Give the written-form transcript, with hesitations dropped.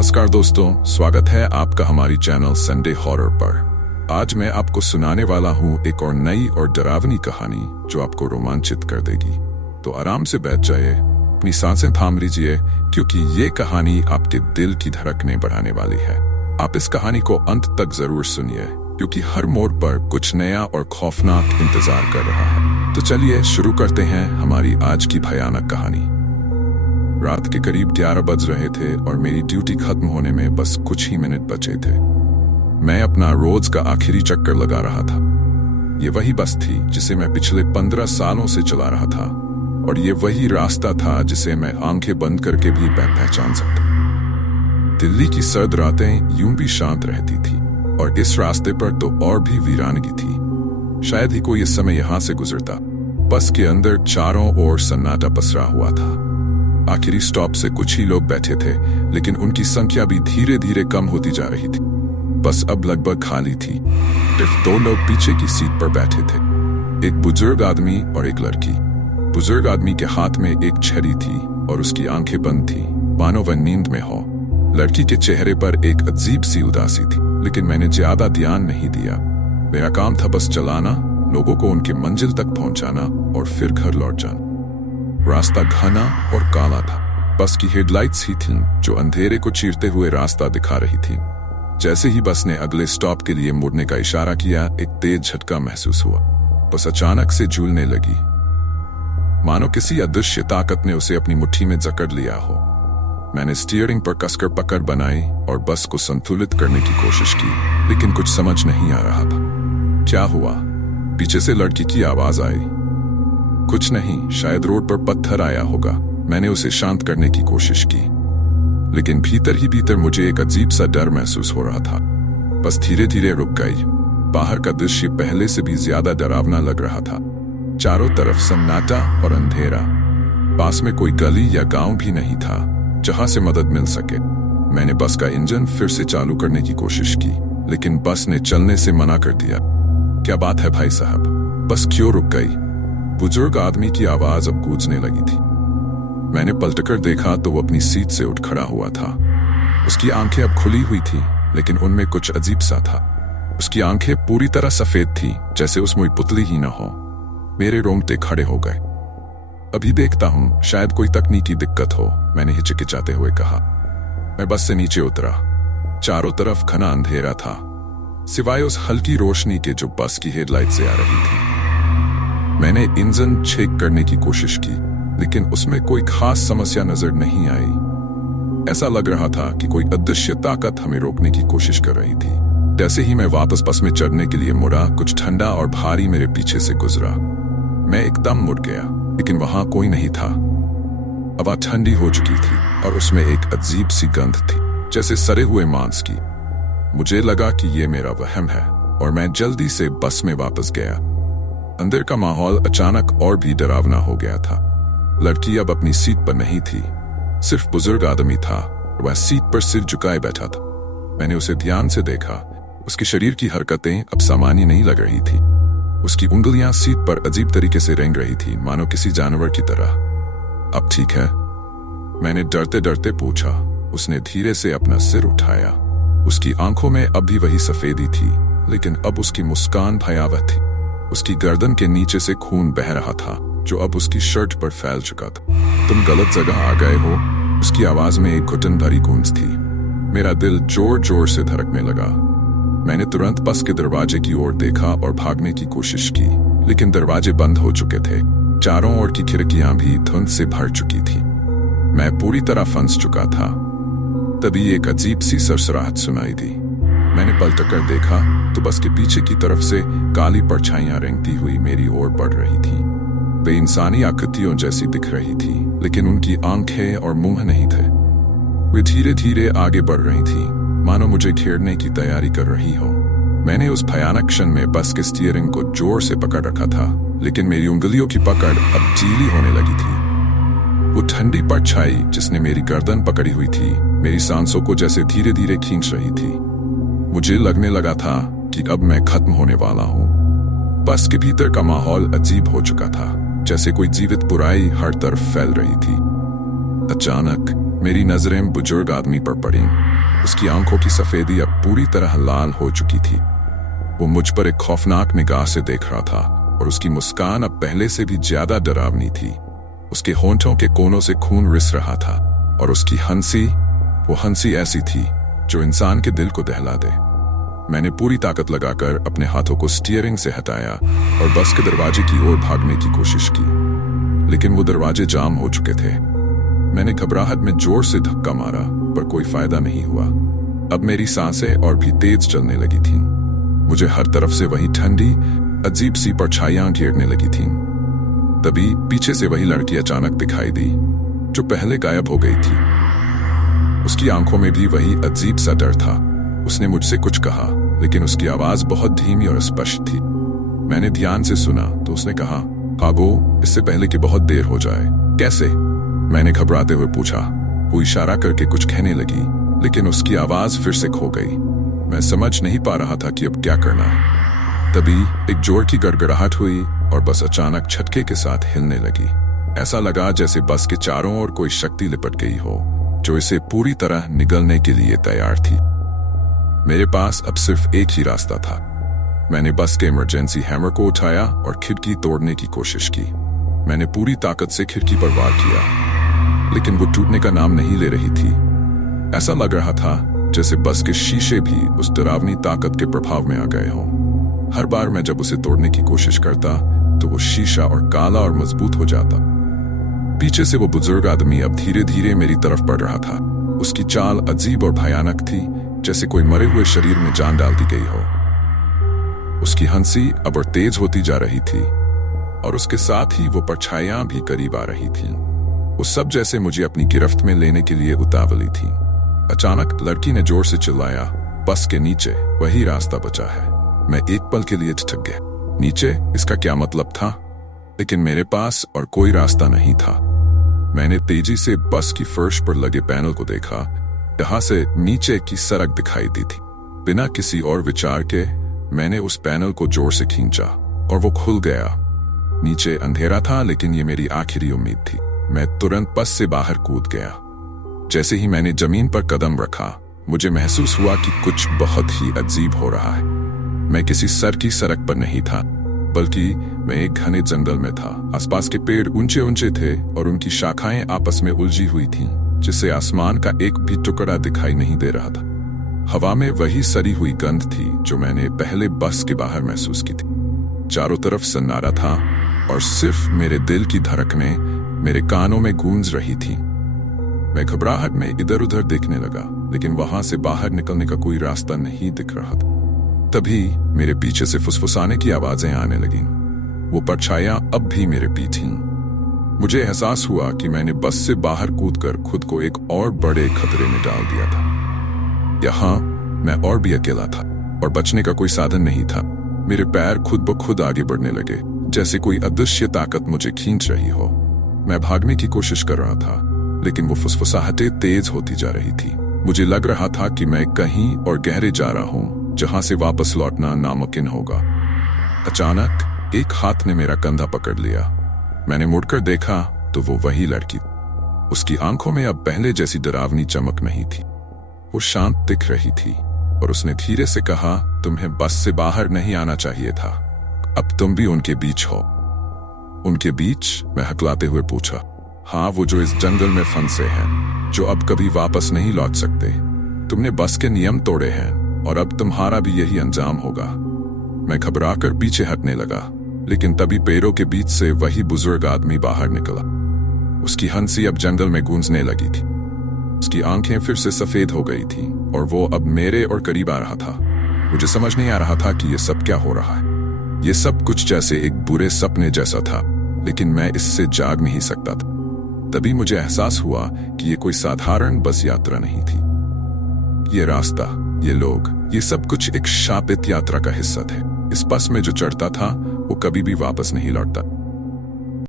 नमस्कार दोस्तों, स्वागत है आपका हमारी चैनल संडे हॉरर पर। आज मैं आपको सुनाने वाला हूँ एक और नई और डरावनी कहानी जो आपको रोमांचित कर देगी। तो आराम से बैठ जाइए, अपनी सांसें थाम लीजिए, क्योंकि ये कहानी आपके दिल की धड़कनें बढ़ाने वाली है। आप इस कहानी को अंत तक जरूर सुनिए, क्योंकि हर मोड़ पर कुछ नया और खौफनाक इंतजार कर रहा है। तो चलिए शुरू करते हैं हमारी आज की भयानक कहानी। रात के करीब 11 बज रहे थे और मेरी ड्यूटी खत्म होने में बस कुछ ही मिनट बचे थे। मैं अपना रोज का आखिरी चक्कर लगा रहा था। ये वही बस थी जिसे मैं पिछले 15 सालों से चला रहा था, और ये वही रास्ता था जिसे मैं आंखें बंद करके भी पहचान सकता। दिल्ली की सर्द रातें यूं भी शांत रहती थी, और इस रास्ते पर तो और भी वीरानगी थी। शायद ही कोई इस समय यहां से गुजरता। बस के अंदर चारों ओर सन्नाटा पसरा हुआ था। आखिरी स्टॉप से कुछ ही लोग बैठे थे, लेकिन उनकी संख्या भी धीरे धीरे कम होती जा रही थी। बस अब लगभग खाली थी। सिर्फ 2 लोग पीछे की सीट पर बैठे थे, एक बुजुर्ग आदमी और एक लड़की। बुजुर्ग आदमी के हाथ में एक छड़ी थी और उसकी आंखें बंद थी, मानो वह नींद में हो। लड़की के चेहरे पर एक अजीब सी उदासी थी, लेकिन मैंने ज्यादा ध्यान नहीं दिया। मेरा काम था बस चलाना, लोगों को उनके मंजिल तक पहुंचाना और फिर घर लौट जाना। रास्ता घना और काला था। बस की हेडलाइट्स ही थीं जो अंधेरे को चीरते हुए रास्ता दिखा रही थीं। जैसे ही बस ने अगले स्टॉप के लिए मुड़ने का इशारा किया, एक तेज झटका महसूस हुआ। बस अचानक से झूलने लगी, मानो किसी अदृश्य ताकत ने उसे अपनी मुट्ठी में जकड़ लिया हो। मैंने स्टीयरिंग पर कसकर पकड़ बनाई और बस को संतुलित करने की कोशिश की, लेकिन कुछ समझ नहीं आ रहा था। क्या हुआ? पीछे से लड़की की आवाज आई। कुछ नहीं, शायद रोड पर पत्थर आया होगा। मैंने उसे शांत करने की कोशिश की, लेकिन भीतर ही भीतर मुझे एक अजीब सा डर महसूस हो रहा था। बस धीरे धीरे रुक गई। बाहर का दृश्य पहले से भी ज्यादा डरावना लग रहा था। चारों तरफ सन्नाटा और अंधेरा। पास में कोई गली या गांव भी नहीं था जहां से मदद मिल सके। मैंने बस का इंजन फिर से चालू करने की कोशिश की, लेकिन बस ने चलने से मना कर दिया। क्या बात है भाई साहब, बस क्यों रुक गई? बुजुर्ग आदमी की आवाज अब गूंजने लगी थी। मैंने पलटकर देखा तो वो अपनी सीट से उठ खड़ा हुआ था। उसकी आंखें अब खुली हुई थी, लेकिन उनमें कुछ अजीब सा था। उसकी आंखें पूरी तरह सफेद थी, जैसे उसमें पुतली ही न हो। मेरे रोंगटे खड़े हो गए। अभी देखता हूं, शायद कोई तकनीकी दिक्कत हो, मैंने हिचकिचाते हुए कहा। मैं बस से नीचे उतरा। चारों तरफ घना अंधेरा था, सिवाय उस हल्की रोशनी के जो बस की हेडलाइट से आ रही थी। मैंने इंजन चेक करने की कोशिश की, लेकिन उसमें कोई खास समस्या नजर नहीं आई। ऐसा लग रहा था कि कोई अदृश्य ताकत हमें रोकने की कोशिश कर रही थी। जैसे ही मैं वापस बस में चढ़ने के लिए मुड़ा, कुछ ठंडा और भारी मेरे पीछे से गुजरा। मैं एकदम मुड़ गया, लेकिन वहां कोई नहीं था। हवा ठंडी हो चुकी थी और उसमें एक अजीब सी गंध थी, जैसे सड़े हुए मांस की। मुझे लगा कि ये मेरा वहम है, और मैं जल्दी से बस में वापस गया। अंदर का माहौल अचानक और भी डरावना हो गया था। लड़की अब अपनी सीट पर नहीं थी, सिर्फ बुजुर्ग आदमी था, और वह सीट पर सिर झुकाए बैठा था। मैंने उसे ध्यान से देखा। उसके शरीर की हरकतें अब सामान्य नहीं लग रही थी। उसकी उंगलियां सीट पर अजीब तरीके से रेंग रही थी, मानो किसी जानवर की तरह। अब ठीक है? मैंने डरते डरते पूछा। उसने धीरे से अपना सिर उठाया। उसकी आंखों में अब भी वही सफेदी थी, लेकिन अब उसकी मुस्कान भयावह थी। उसकी गर्दन के नीचे से खून बह रहा था, जो अब उसकी शर्ट पर फैल चुका था। तुम गलत जगह आ गए हो, उसकी आवाज में एक घुटन भरी गूंज थी। मेरा दिल जोर जोर से धड़कने लगा। मैंने तुरंत बस के दरवाजे की ओर देखा और भागने की कोशिश की, लेकिन दरवाजे बंद हो चुके थे। चारों ओर की खिड़कियां भी धुंध से भर चुकी थी। मैं पूरी तरह फंस चुका था। तभी एक अजीब सी सरसराहट सुनाई दी। मैंने पलटकर देखा तो बस के पीछे की तरफ से काली परछाइयां रेंगती हुई मेरी ओर बढ़ रही थी। वे इंसानी आकृतियों जैसी दिख रही थी, लेकिन उनकी आंखें और मुंह नहीं थे। वे धीरे धीरे आगे बढ़ रही थी, मानो मुझे घेरने की तैयारी कर रही हो। मैंने उस भयानक क्षण में बस के स्टीयरिंग को जोर से पकड़ रखा था, लेकिन मेरी उंगलियों की पकड़ अब ढीली होने लगी थी। वो ठंडी परछाई जिसने मेरी गर्दन पकड़ी हुई थी, मेरी सांसों को जैसे धीरे धीरे खींच रही थी। मुझे लगने लगा था कि अब मैं खत्म होने वाला हूं। बस के भीतर का माहौल अजीब हो चुका था, जैसे कोई जीवित बुराई हर तरफ फैल रही थी। अचानक मेरी नजरें बुजुर्ग आदमी पर पड़ी। उसकी आंखों की सफेदी अब पूरी तरह लाल हो चुकी थी। वो मुझ पर एक खौफनाक निगाह से देख रहा था और उसकी मुस्कान अब पहले से भी ज्यादा डरावनी थी। उसके होंठों के कोनों से खून रिस रहा था और उसकी हंसी, वो हंसी ऐसी थी जो इंसान के दिल को दहला दे। मैंने पूरी ताकत लगाकर अपने हाथों को स्टीयरिंग से हटाया और बस के दरवाजे की ओर भागने की कोशिश की, लेकिन वो दरवाजे जाम हो चुके थे। मैंने घबराहट में जोर से धक्का मारा पर कोई फायदा नहीं हुआ। अब मेरी सांसें और भी तेज चलने लगी थीं। मुझे हर तरफ से वही ठंडी अजीब सी परछाइयां घेरने लगी थीं। तभी पीछे से वही लड़की अचानक दिखाई दी जो पहले गायब हो गई थी। उसकी आंखों में भी वही अजीब सा डर था। उसने मुझसे कुछ कहा, लेकिन उसकी आवाज बहुत धीमी और स्पष्ट थी। मैंने ध्यान से सुना तो उसने कहा, भागो इससे पहले कि बहुत देर हो जाए। कैसे? मैंने घबराते हुए पूछा। वो इशारा करके कुछ कहने लगी, लेकिन उसकी आवाज फिर से खो गई। मैं समझ नहीं पा रहा था कि अब क्या करना है। तभी एक जोर की गड़गड़ाहट हुई और बस अचानक झटके के साथ हिलने लगी। ऐसा लगा जैसे बस के चारों ओर कोई शक्ति लिपट गई हो जो इसे पूरी तरह निगलने के लिए तैयार थी। मेरे पास अब सिर्फ एक ही रास्ता था। मैंने बस के इमरजेंसी हैमर को उठाया और खिड़की तोड़ने की कोशिश की। मैंने पूरी ताकत से खिड़की पर वार किया, लेकिन वो टूटने का नाम नहीं ले रही थी। ऐसा लग रहा था जैसे बस के शीशे भी उस डरावनी ताकत के प्रभाव में आ गए हों। हर बार मैं जब उसे तोड़ने की कोशिश करता तो वो शीशा और काला और मजबूत हो जाता। पीछे से वो बुजुर्ग आदमी अब धीरे धीरे मेरी तरफ बढ़ रहा था। उसकी चाल अजीब और भयानक थी, जैसे कोई मरे हुए शरीर में जान डाल दी गई हो। उसकी हंसी अब और तेज होती जा रही थी और उसके साथ ही वो परछाइयां भी करीब आ रही थीं। वो सब जैसे मुझे अपनी गिरफ्त में लेने के लिए उतावली थी। अचानक लड़की ने जोर से चिल्लाया, बस के नीचे वही रास्ता बचा है। मैं एक पल के लिए ठिठक गया। नीचे, इसका क्या मतलब था? लेकिन मेरे पास और कोई रास्ता नहीं था। मैंने तेजी से बस की फर्श पर लगे पैनल को देखा। जहां से नीचे की सड़क दिखाई दी थी। बिना किसी और विचार के मैंने उस पैनल को जोर से खींचा और वो खुल गया। नीचे अंधेरा था, लेकिन ये मेरी आखिरी उम्मीद थी। मैं तुरंत बस से बाहर कूद गया। जैसे ही मैंने जमीन पर कदम रखा, मुझे महसूस हुआ कि कुछ बहुत ही अजीब हो रहा है। मैं किसी सर की सड़क पर नहीं था, बल्कि मैं एक घने जंगल में था। आसपास के पेड़ ऊंचे ऊंचे थे और उनकी शाखाएं आपस में उलझी हुई थीं, जिससे आसमान का एक भी टुकड़ा दिखाई नहीं दे रहा था। हवा में वही सड़ी हुई गंध थी जो मैंने पहले बस के बाहर महसूस की थी। चारों तरफ सन्नाटा था और सिर्फ मेरे दिल की धड़कनें मेरे कानों में गूंज रही थी। मैं घबराहट में इधर उधर देखने लगा, लेकिन वहां से बाहर निकलने का कोई रास्ता नहीं दिख रहा था। तभी मेरे पीछे से फुसफुसाने की आवाजें आने लगीं। वो परछाइयां अब भी मेरे पीछे थीं। मुझे एहसास हुआ कि मैंने बस से बाहर कूदकर खुद को एक और बड़े खतरे में डाल दिया था। यहाँ मैं और भी अकेला था और बचने का कोई साधन नहीं था। मेरे पैर खुद ब खुद आगे बढ़ने लगे, जैसे कोई अदृश्य ताकत मुझे खींच रही हो। मैं भागने की कोशिश कर रहा था, लेकिन वो फुसफुसाहटें तेज होती जा रही थी। मुझे लग रहा था कि मैं कहीं और गहरे जा रहा हूँ, जहां से वापस लौटना नामुमकिन होगा। अचानक एक हाथ ने मेरा कंधा पकड़ लिया। मैंने मुड़कर देखा तो वो वही लड़की। उसकी आंखों में अब पहले जैसी डरावनी चमक नहीं थी। वो शांत दिख रही थी और उसने धीरे से कहा, तुम्हें बस से बाहर नहीं आना चाहिए था। अब तुम भी उनके बीच हो। उनके बीच? मैं हकलाते हुए पूछा। हाँ, वो जो इस जंगल में फंसे हैं, जो अब कभी वापस नहीं लौट सकते। तुमने बस के नियम तोड़े हैं और अब तुम्हारा भी यही अंजाम होगा। मैं घबराकर पीछे हटने लगा, लेकिन तभी पेड़ों के बीच से वही बुजुर्ग आदमी बाहर निकला। उसकी हंसी अब जंगल में गूंजने लगी थी। उसकी आंखें फिर से सफेद हो गई थीं और वो अब मेरे और करीब आ रहा था। मुझे समझ नहीं आ रहा था कि ये सब क्या हो रहा है। ये सब कुछ जैसे एक बुरे सपने जैसा था, लेकिन मैं इससे जाग नहीं सकता था। तभी मुझे एहसास हुआ कि ये कोई साधारण बस यात्रा नहीं थी। ये रास्ता, ये लोग, ये सब कुछ एक शापित यात्रा का हिस्सा थे। इस बस में जो चढ़ता था वो कभी भी वापस नहीं लौटता।